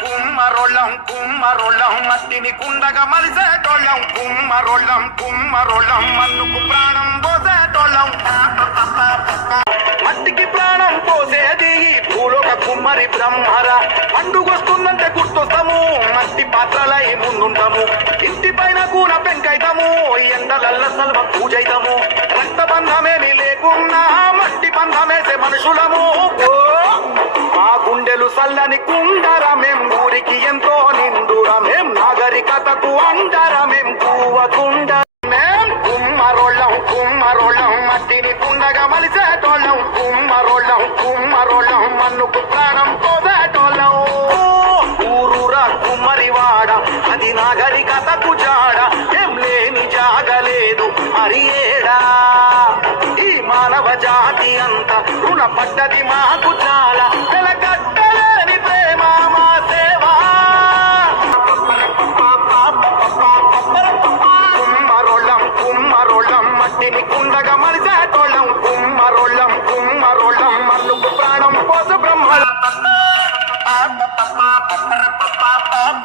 కుమ్మరోళ్ళం కుమ్మరోళ్ళం మట్టిని కుండగా మలిసేటోళ్ళం కుమ్మరోళ్ళం కుమ్మరోళ్ళం మన్నుకు ప్రాణం పోసేటోళ్ళం మట్టికి ప్రాణం పోసేది భూలోక కుమ్మరి బ్రహ్మరా పండుగొస్తుందంటే గుర్తొస్తాము మట్టి పాత్రలై ముందుంటాము ఇంటి పైన కూర పెంకైతాము ఎండలల్ల సల్వ పూజైతాము రక్త బంధమేమి లేకున్నా మట్టి బంధమేసే మనుషులము మా గుండెలు సల్లని కుండరమేం ఊరికి ఎంతో నిండురమేం నాగరికతకు అండరమేం కూవకుండ కుమ్మరోళ్ళం కుమ్మరోళ్ళం మట్టిని కుండగా మలిసేటోళ్ళం కుమ్మరోళ్ళం కుమ్మరోళ్ళం మన్నుకు ప్రాణం పోసేటోళ్ళం ఊరూరా కుమ్మరివాడ అది నాగరికతకు జాడ ఏం లేని జాగలేదు హరియేడా ఈ మానవ జాతి అంతా రుణపడ్డది మాకు చాలా వెలగట్టలేని ప్రేమ మా సేవా కుమ్మరోళ్ళం కుమ్మరోళ్ళం మట్టిని కుండగా మలిసేటోళ్ళం